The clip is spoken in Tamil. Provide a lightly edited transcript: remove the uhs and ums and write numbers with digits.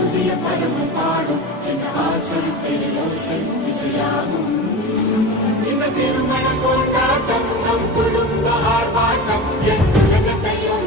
புதிய பருவம் பாடும் என்ற ஆசை பெரியோசை இசையாகும். இந்த திருமண கொண்டாட்டம் நம் குடும்ப ஆர்ப்பாட்டம் என் உலகத்தையும்